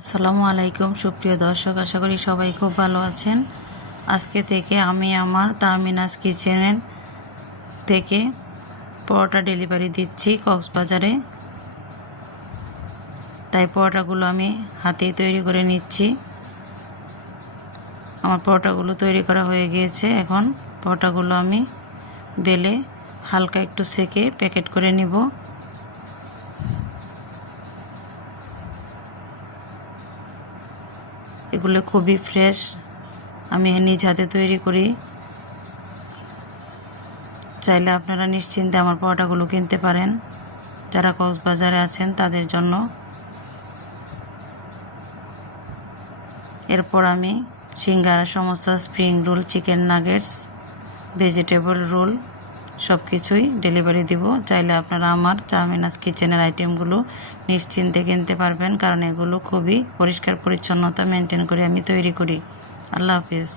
আসসালামু আলাইকুম সুপ্রিয় দর্শক, আশা করি সবাই খুব ভালো আছেন। আজকে থেকে আমি আমার তাহমিনাস কিচেন থেকে পরোটা ডেলিভারি দিচ্ছি কক্সবাজারে। তাই পরোটাগুলো আমি হাতেই তৈরি করে নিচ্ছি। আমার পরোটাগুলো তৈরি করা হয়ে গিয়েছে। এখন পরোটাগুলো আমি বেলে হালকা একটু সেকে প্যাকেট করে নিব। এগুলো খুবই ফ্রেশ, আমি নিজ হাতে তৈরি করি। চাইলে আপনারা নিশ্চিন্তে আমার পরোটাগুলো কিনতে পারেন যারা কক্সবাজারে আছেন তাদের জন্য। এরপর আমি singara, samosa, spring roll, chicken nuggets, vegetable roll সব কিছুই ডেলিভারি দিব। চাইলে আপনারা আমার তাহমিনাস কিচেনের আইটেমগুলো নিশ্চিন্তে কিনতে পারবেন, কারণ এগুলো খুবই পরিষ্কার পরিচ্ছন্নতা মেনটেন করে আমি তৈরি করি। আল্লাহ হাফিজ।